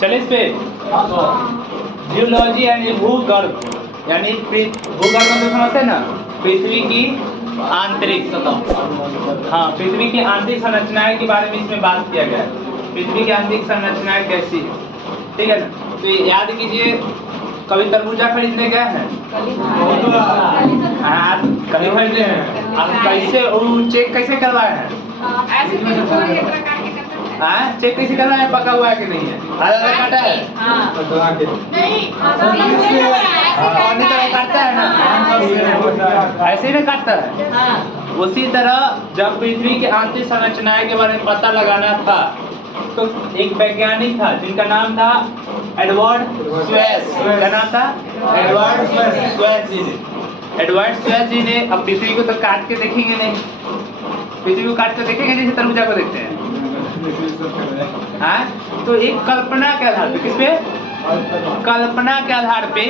चले इस पे जियोलॉजी यानी भूगर्भ, यानी भूगर्भ मतलब समझते हैं ना, पृथ्वी की आंतरिक सतह। हाँ, पृथ्वी की आंतरिक संरचनाएं के बारे में इसमें बात किया गया है। पृथ्वी की आंतरिक संरचनाएं कैसी है, ठीक है ना। तो याद कीजिए, कभी तरबूजा खरीदने गए हैं? हाँ, कभी खरीदे हैं? आप कैसे चेक कैसे करवाए हैं? हाँ, चेक कैसे करवाए हैं पका हुआ है कि नहीं है? आधा काटा है? नहीं, काटता है ना, ऐसे ही ना काटता है। उसी तरह जब पृथ्वी की आंतरिक संरचनाएं के बारे में पता लगाना था, तो एक वैज्ञानिक था जिनका नाम था एडवर्ड स्वेस। क्या नाम था? एडवर्ड स्वेस जी ने। एडवर्ड स्वेस जी ने, अब पृथ्वी को तो काट के देखेंगे नहीं, पृथ्वी को काट के देखेंगे जैसे तरबूजा को देखते हैं। हाँ, तो एक कल्पना के आधार पे, किस पे? कल्पना के आधार पे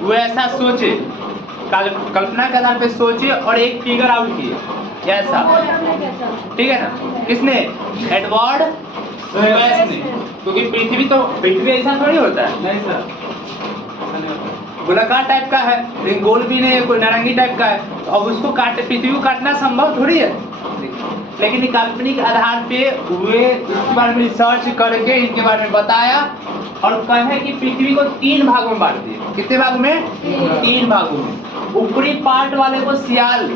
वो ऐसा सोचे, कल्पना के आधार पे सोचे और एक फिगर आउट किए ऐसा, ठीक है ना। किसने? एडवर्ड स्वेस ने। क्योंकि पृथ्वी ऐसा थोड़ी होता है, नहीं सर, गोलाकार टाइप का है, लेकिन गोल भी नहीं है, कोई नारंगी टाइप का है। तो अब उसको पृथ्वी को काटना संभव थोड़ी है, लेकिन काल्पनिक आधार पे वे इसके बारे में रिसर्च करके इनके बारे में बताया और कहे कि पृथ्वी को 3 भागों में बांट दिए। कितने भागों में? 3 भागों में। ऊपरी पार्ट वाले को सियाल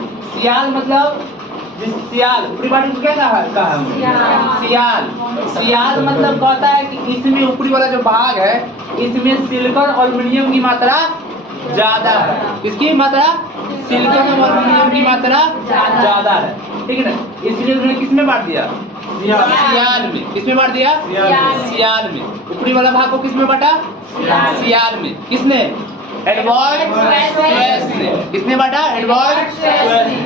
मतलब सियाल, ऊपरी पार्ट को क्या कहा? सियाल मतलब कहता है कि इसमें ऊपरी वाला जो भाग है, इसमें सिलिकॉन और एल्युमिनियम की मात्रा ज्यादा है। किसकी मात्रा? सिलिकॉन और एल्युमिनियम की मात्रा ज्यादा है, ठीक है ना। इसलिए उन्होंने किसमें बांट दिया? सियाल में। किसमें बांट दिया? सियाल में। ऊपरी वाला भाग को किसमें बांटा? सियाल में। किसने? एडवर्ड स्वेस ने। किसने बांटा? एडवर्ड स्वेस ने।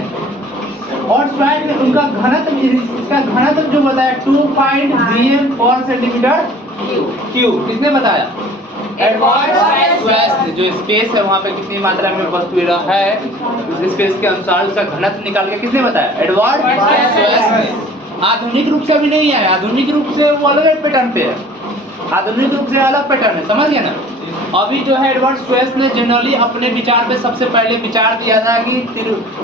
और स्वेस ने उनका घनत्व, इसका घनत्व जो बताया 2 gm पर सेंटीमीटर क्यूब। किसने बताया? एडवर्ड स्वेस ने। जो स्पेस है वहाँ पे कितनी मात्रा में वस्तु है, उस स्पेस के अनुसार उसका घनत्व निकाल के किसने बताया? एडवर्ड स्वेस ने। आधुनिक रूप से अभी नहीं है, आधुनिक रूप से वो अलग पैटर्न पे है, आधुनिक रूप से अलग पैटर्न है, समझ गए ना। अभी जो है एडवर्ड स्वेस ने जनरली अपने विचार पे सबसे पहले विचार दिया था कि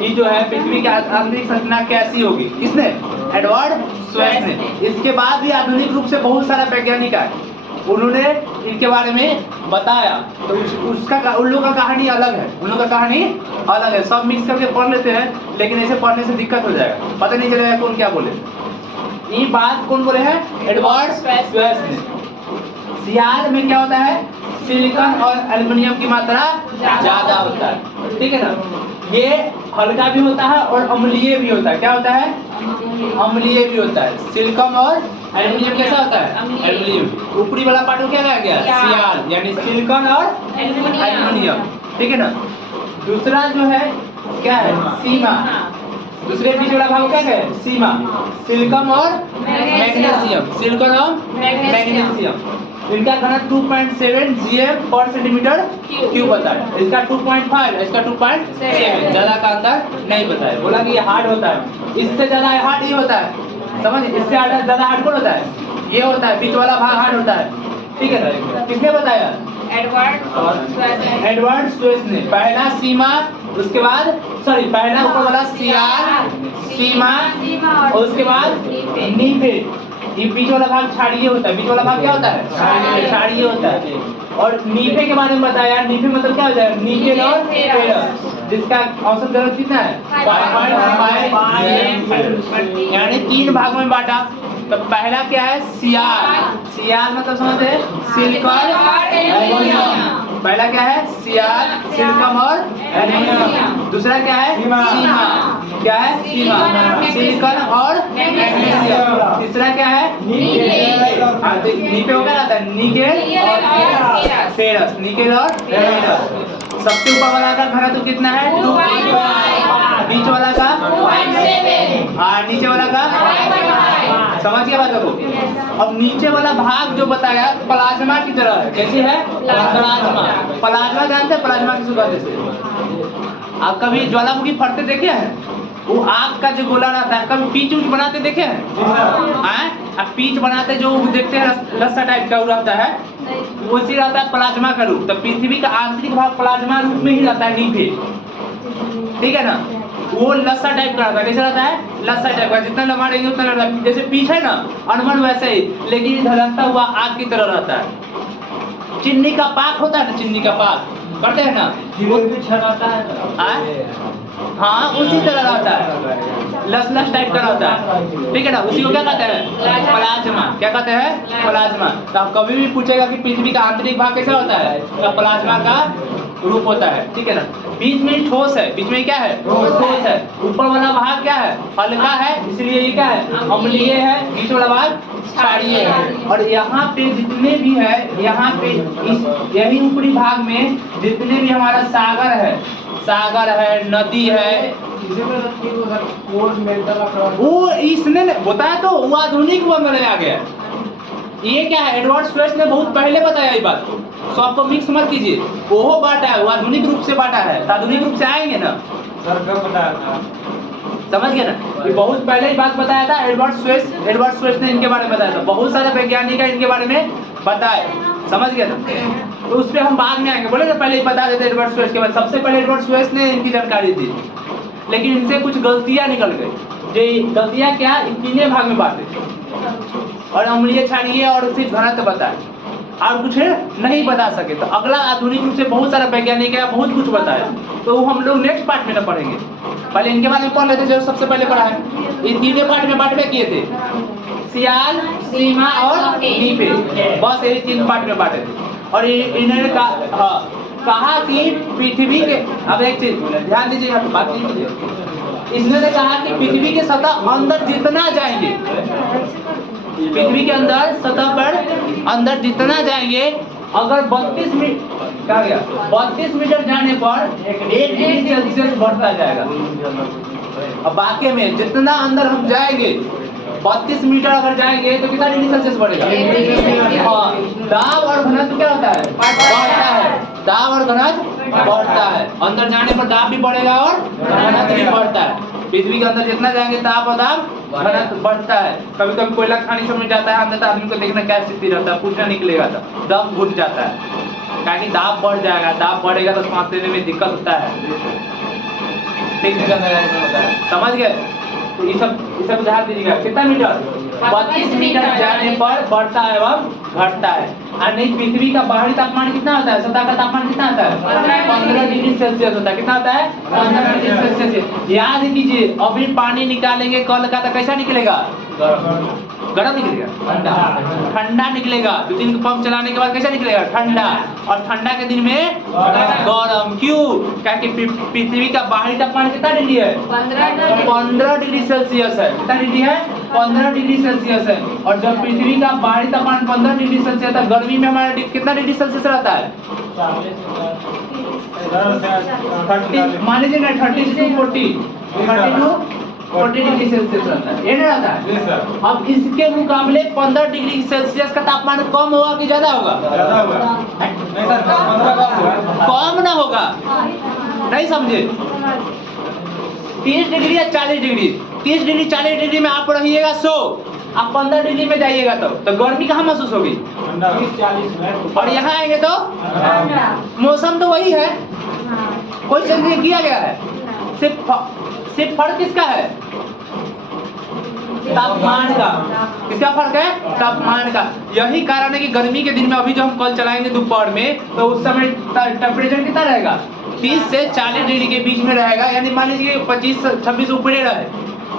ये जो है पृथ्वी की आंतरिक संरचना कैसी होगी। किसने? एडवर्ड स्वेस ने। इसके बाद भी आधुनिक रूप से बहुत सारा वैज्ञानिक आए, उन्होंने इनके बारे में बताया। तो उसका उन लोगों का कहानी अलग है, उन लोगों का कहानी अलग है। सब मिक्स करके पढ़ लेते हैं, लेकिन ऐसे पढ़ने से दिक्कत हो जाएगा, पता नहीं चलेगा कौन क्या बोले। ये बात कौन बोले हैं? एडवर्ड स्वेस ने। सियाल में क्या होता है? सिलिकॉन और एल्युमिनियम की मात्रा ज्यादा होता है, ठीक है ना। ये हल्का भी होता है और अम्लीय भी होता है। क्या होता है? अम्लीय भी होता है। सिलिकॉन और एल्युमिनियम कैसा होता है? अम्लीय। ऊपरी वाला पार्ट को क्या कहा गया? सियाल, यानी सिलिकॉन और एल्युमिनियम, ठीक है ना। दूसरा जो है क्या है? सीमा। दूसरे बीच वाला भाग क्या है? सीमा। सिलिकॉन और मैग्नीशियम, सिलिकॉन और मैग्नीशियम, इनका घनत्व 2.7 gm पर सेंटीमीटर क्यूब बताया। इसका 2.5, इसका 2.7, ज्यादा का अंतर नहीं बताया। बोला कि ये हार्ड होता है, इससे ज्यादा हार्ड ये होता है, समझ। इससे ज्यादा हार्ड कौन होता है? ये होता है, बीच वाला भाग हार्ड होता है, ठीक है ना। किसने बताया? एडवर्ड स्वेस ने। पहला सीमा, उसके बाद पहला ऊपर वाला सियाल, सीमा, और उसके बाद नीफे। ये बीच वाला भाग क्षारीय होता है। बीच वाला भाग क्या होता है? क्षारीय होता है। और नीफे के बारे में बताया। नीफे मतलब क्या होता है? निकेल और फेरस, जिसका औसत घनत्व कितना है? 5.5, यानी 3 भागों में बांटा। तो पहला क्या है? सियाल। सियाल मतलब समझते हैं? सिलिकॉन और एल्युमिनियम। पहला क्या है? सियाल, सिलिकॉन और एल्युमिनियम। दूसरा क्या है? सीमा। क्या है? सीमा, सिलिकॉन और मैग्नीशियम। तीसरा क्या है? निकेल। नीचे हो क्या रहता है? निकेल और फेरस। निकेल और फेरस। सबसे ऊपर वाला का घनत्व कितना है? 2.5। बीच वाला का 2.7 और नीचे वाला का 5। समझ गया बातों को। अब नीचे वाला भाग जो बताया प्लाज्मा की तरह है। कैसी है? प्लाज्मा जानते हैं? प्लाज्मा की शुरुआत से आप कभी ज्वालामुखी फटते देखे हैं? वो आग का जो गोला रहता है, कभी पीच उच बनाते देखे हैं? अब पीच बनाते जो देखते हैं लस्सा टाइप का रहता है, वैसे रहता है प्लाज्मा का रूप। तो पृथ्वी का आंतरिक भाग प्लाज्मा रूप में ही रहता है नीचे, ठीक है ना? वो लस्सा टाइप का रहता है। कैसे रहता है? लस्सा टाइप का, जितना लंबा रहेंगे उतना रहता है। जैसे पीछ है ना अनमन, वैसे ही, लेकिन धधकता हुआ आग की तरह रहता है। चिन्नी का पाक होता है ना, चिन्नी का पाक करते हैं ना, वो छनाता है, हाँ उसी तरह रहता है, लस लस टाइप का रहता है, ठीक है ना? उसी को क्या कहते हैं? प्लाज्मा। क्या कहते हैं? प्लाज्मा। तो कभी भी पूछेगा कि पृथ्वी का आंतरिक भाग कैसा होता है, तो प्लाज्मा का रूप होता है, ठीक है ना? बीच में ठोस है, बीच में क्या है? ठोस है। ऊपर वाला भाग क्या है? हल्का है, इसलिए ये क्या है? अम्लीय है। बीच वाला भाग क्षारीय है। और यहाँ पे जितने भी है, यहाँ पे इस यही ऊपरी भाग में जितने भी हमारा सागर है, नदी है, वो इसने बताया, तो वो आधुनिक वो में आ गया। ये क्या है? एडवर्ड स्वेस ने बहुत पहले बताया ये बात को, तो आपको मिक्स मत कीजिए। वो बांटा है, वो आधुनिक रूप से बांटा है, तो आधुनिक रूप से आएंगे ना सर, कब बताया था? समझ गए ना? ये बहुत पहले ही बात बताया था एडवर्ड स्वेस ने इनके बारे में बताया था। बहुत सारे वैज्ञानिक है इनके बारे में बताए, समझ गए ना? तो उस पर हम बाद में आएंगे। बोले ना पहले ही बता देते एडवर्ड स्वेस के बाद। सबसे पहले एडवर्ड स्वेस ने इनकी जानकारी दी, लेकिन इनसे कुछ गलतियां निकल गई। जो गलतियां क्या? इन तीन भाग में बांटे, और अम्लीय, क्षारीय और सिर्फ घनत्व बताए, और कुछ नहीं बता सके। तो अगला आधुनिक रूप से बहुत सारा वैज्ञानिक है, बहुत कुछ बताया, तो हम लोग नेक्स्ट पार्ट में ना पढ़ेंगे। पहले इनके बारे में पढ़ लेते जो सबसे पहले पढ़ा है। ये तीनों पार्ट में बांटे किए थे, सियाल, सीमा और दीपे, बस यही 3 पार्ट में बांटे थे। और इन्होंने कहा कि पृथ्वी के, अब एक चीज ध्यान दीजिए, बात कीजिए। इसने कहा कि पृथ्वी के सतह अंदर जितना जाएंगे, पृथ्वी के अंदर सतह पर अंदर जितना जाएंगे, अगर 32 मीटर जाने पर 1 डिग्री सेल्सियस बढ़ता जाएगा। अब बाकी में जितना अंदर हम जाएंगे, 32 मीटर अगर जाएंगे तो कितना डिग्री सेल्सियस बढ़ेगा? हाँ, दाब और घनत्व क्या होता है? बढ़ता है। दाब और घनत्व बढ़ता है। अंदर जाने पर दाब भी बढ़ेगा और घनत्व भी बढ़ता है। पृथ्वी के अंदर जितना जाएंगे ताप और दाब घनत्व बढ़ता है। कभी कभी कोयला खानी समझ जाता है अंदर, तो आदमी को देखना क्या स्थिति रहता है, पूछना निकलेगा तो दम घुट जाता है, क्योंकि दाब बढ़ जाएगा। दाब बढ़ेगा तो सांस लेने में दिक्कत होता है, ठीक है? समझ गए? तो ये सब ध्यान दीजिएगा। कितना मीटर? 32 मीटर जाने पर बढ़ता है एवं घटता है। और नहीं, पृथ्वी का बाहरी तापमान कितना होता है? सतह का तापमान कितना होता है? 15 डिग्री सेल्सियस होता है। कितना होता है? 15 डिग्री सेल्सियस। याद कीजिए, अभी पानी निकालेंगे कल का, तो कैसा निकलेगा? गर्म निकलेगा, ठंडा निकलेगा। 2-3 पंप चलाने के बाद कैसा निकलेगा? ठंडा। और ठंडा के दिन में गर्म। क्यों? क्योंकि पृथ्वी का बाहरी तापमान कितना डिग्री है? 15 डिग्री सेल्सियस है। कितना डिग्री है? 15 डिग्री सेल्सियस है। और जब पृथ्वी का बाहरी तापमान 15 डिग्री सेल्सियस है, गर्मी में हमारा कितना डिग्री सेल्सियस रहता है? 30, मान लीजिए ना, 30 to 40 डिग्री सेल्सियस रहता है, ये नहीं रहता है? अब इसके मुकाबले 15 डिग्री सेल्सियस का तापमान कम होगा कि ज्यादा होगा? कम ना होगा, नहीं समझे? 30 डिग्री या 40 डिग्री, 30 डिग्री 40 डिग्री में आप रहिएगा 100, आप 15 डिग्री में जाइएगा तो गर्मी कहाँ महसूस होगी? और यहाँ आएंगे तो मौसम तो वही है, कोई चेंज किया गया है। सिर्फ फर्क किसका है? तापमान का। किसका फर्क है? तापमान का। यही कारण है कि गर्मी के दिन में, अभी जो हम कल चलाएंगे दोपहर में, तो उस समय टेम्परेचर कितना रहेगा? 30 से 40 डिग्री के बीच में रहेगा। यानी मान लीजिए 25-26 ऊपरे रहे,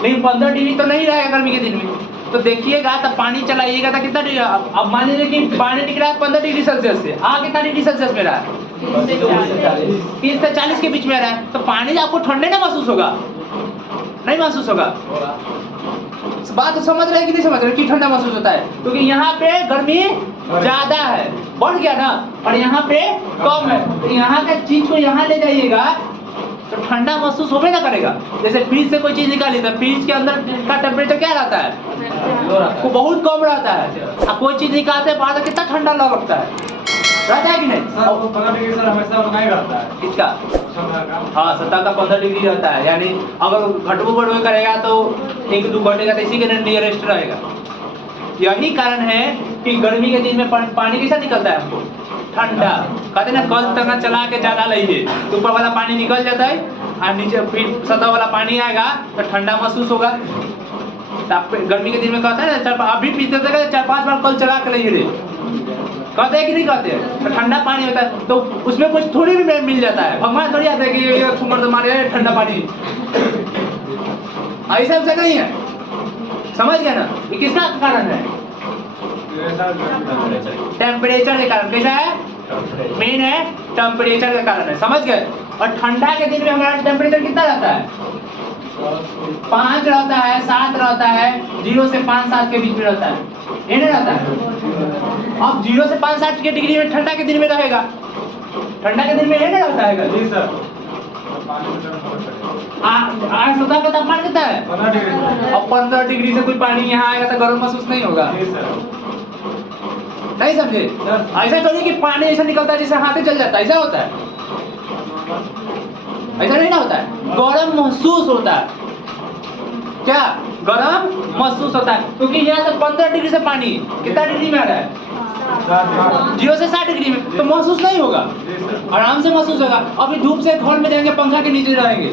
लेकिन 15 डिग्री तो नहीं रहेगा गर्मी के दिन में। तो देखिएगा, तो पानी चलाइएगा तो कितना डिग्री? अब मान लीजिए कि पानी निकला है 15 डिग्री सेल्सियस से, कितना डिग्री सेल्सियस में रहा है? 30 से 40 के बीच में रहा है। तो पानी आपको ठंडे ना महसूस होगा? नहीं महसूस होगा। बात तो समझ रहे हैं कि नहीं समझ रहे कि ठंडा महसूस होता है? क्योंकि यहाँ पे गर्मी ज्यादा है, बढ़ गया ना, और यहाँ पे कम है। तो यहाँ का चीज को यहाँ ले जाइएगा तो ठंडा महसूस होबे ना करेगा। जैसे फ्रिज से कोई चीज निकाली तो फ्रिज के अंदर का टेम्परेचर क्या रहता है? वो बहुत कम रहता है। अब कोई चीज निकालते हैं बाहर, कितना ठंडा लगता है, रहता है कि नहीं? सर वो 15 डिग्री सर हमेशा नहीं रहता है। किसका? सतह का। हाँ, सतह का 15 डिग्री रहता है, यानी अगर घटबो बढ़बो करेगा तो 1-2 घटेगा तो इसी के नियरेस्ट रहेगा। यही कारण है कि गर्मी के दिन में पानी कैसा निकलता है हमको? ठंडा। कहते हैं ना, कल तक चला के ज्यादा लइए तो ऊपर वाला पानी निकल जाता है और नीचे फिर सतह वाला पानी आएगा तो ठंडा महसूस होगा। गर्मी के दिन में कहता है ना, अभी पीते थे 4-5 बार कल चला के लइए रे, कहते हैं कि नहीं कहते हैं? तो ठंडा पानी होता है तो उसमें कुछ थोड़ी भी मिल जाता है। भगवान थोड़ी आता है कि ये छुमर तो मारे ठंडा पानी, ऐसा वैसा नहीं है। समझ गया ना? ये किसका कारण है? टेम्परेचर के कारण। कैसा है? मेन है टेम्परेचर के कारण है। समझ गए? और ठंडा के दिन में हमारा टेम्परेचर कितना रहता है? 5 रहता है, 7 रहता है, 0 से 5-7 के बीच में रहता है, ये नहीं रहता है? अब 0 से 5-7 के डिग्री में ठंडा के दिन में रहेगा, ठंडा के दिन में ये नहीं रहता है? जी सर। सतह का तापमान कितना है? 15 डिग्री। अब 15 डिग्री से कोई पानी यहाँ आएगा तो गर्म महसूस नहीं होगा। जी सर। नहीं समझे? ऐसा थोड़ी कि पानी ऐसा निकलता है जैसे हाथे चल जाता है, ऐसा होता है? ऐसा नहीं ना होता है, गर्म महसूस होता है। क्या गर्म महसूस होता है? क्योंकि यहाँ से 15 डिग्री से पानी कितना डिग्री में आ रहा है? 0 से 7 डिग्री में, तो महसूस नहीं होगा, आराम से महसूस होगा। अभी धूप से घर में जाएंगे, पंखा के नीचे रहेंगे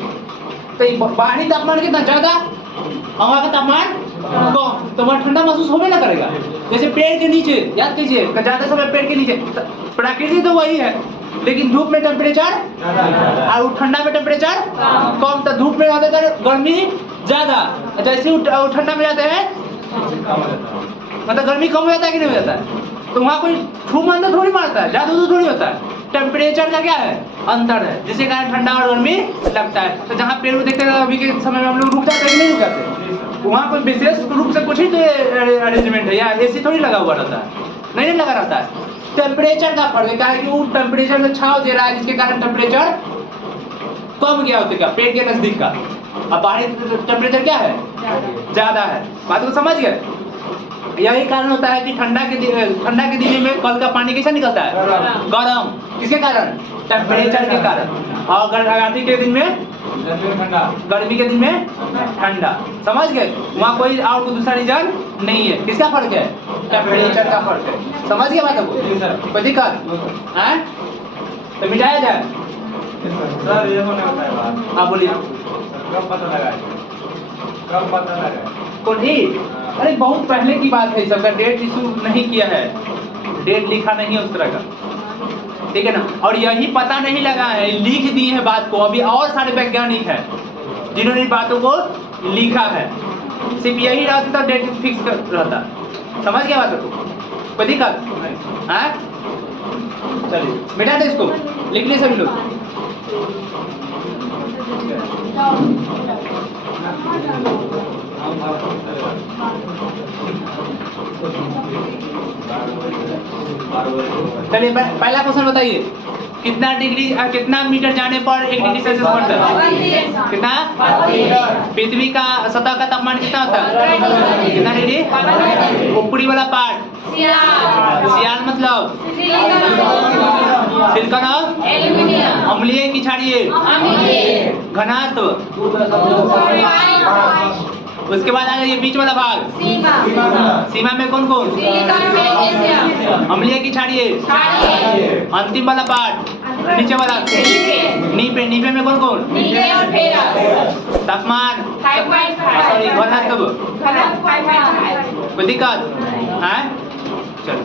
तो बाहरी तापमान कितना ज्यादा, हवा का तापमान कम, तो वह ठंडा महसूस होने ना करेगा। जैसे पेड़ के नीचे, याद कीजिए, ज्यादा समय पेड़ के नीचे, प्रकृति तो वही है लेकिन धूप में टेम्परेचर और ठंडा में टेम्परेचर कम, तो धूप में ज्यादातर गर्मी ज्यादा, जैसे ही ठंडा में जाते हैं मतलब गर्मी कम हो जाता है कि नहीं हो जाता है? तो वहाँ कोई छूमंतर थोड़ी मारता है, जादू थोड़ी होता है। टेम्परेचर का क्या है? अंतर है, जिसके कारण ठंडा और गर्मी लगता है। तो जहाँ पेड़ देखते हैं अभी के समय में हम लोग रुक जाते हैं नहीं रुक जाते, वहाँ कोई विशेष रूप से कुछ ही तो अरेंजमेंट है, या एसी थोड़ी लगा हुआ रहता है, नहीं लगा रहता है। टेम्परेचर का फर्क है कि वो टेम्परेचर में छाव दे रहा है जिसके कारण टेम्परेचर कम गया होते का पेड़ के नजदीक का, अब बाहरी टेम्परेचर क्या है? ज्यादा है। बात को समझ गए? यही कारण होता है कि ठंडा के दिन में कल का पानी कैसा निकलता है? गरम। किसके कारण? टेम्परेचर के कारण। और गर्मी के दिन में ठंडा, गर्मी के दिन में ठंडा। समझ गए? वहाँ कोई और दूसरा रीजन नहीं है। किसका फर्क है? टेम्परेचर का फर्क है। समझ गए बात को? कोई दिक्कत है? तो मिटाया जाए सर। ये होने होता है बात। हाँ बोलिए। कब पता लगा? कब पता लगा? कोई? अरे बहुत पहले की बात है, सबका डेट इशू नहीं किया है, डेट लिखा नहीं है उस तरह का, ठीक है ना? और यही पता नहीं लगा है, लिख दी है बात को। अभी और सारे वैज्ञानिक हैं जिन्होंने इन बातों को लिखा है, सिर्फ यही रहता तो डेट फिक्स रहता। समझ गया बात को? कोई दिक्कत है? चलिए मिटा दे इसको, लिख लिए सभी लोग। चलिए पहला क्वेश्चन बताइए, कितना मीटर जाने पर 1 डिग्री सेल्सियस बढ़ता है? कितना? पृथ्वी का सतह का तापमान कितना होता है? कितना डिग्री? ऊपरी वाला पार्ट सियान मतलब सिलिकॉन और एल्युमिनियम। अम्लीय की क्षारीय घनत्व। उसके बाद आ जाइए बीच वाला भाग, सीमा में कौन कौन? अम्लीय की क्षारीय। अंतिम वाला पार्ट नीचे वाला नीपे में कौन कौन? तापमान, सॉरी घनत्व। कोई दिक्कत है? चलो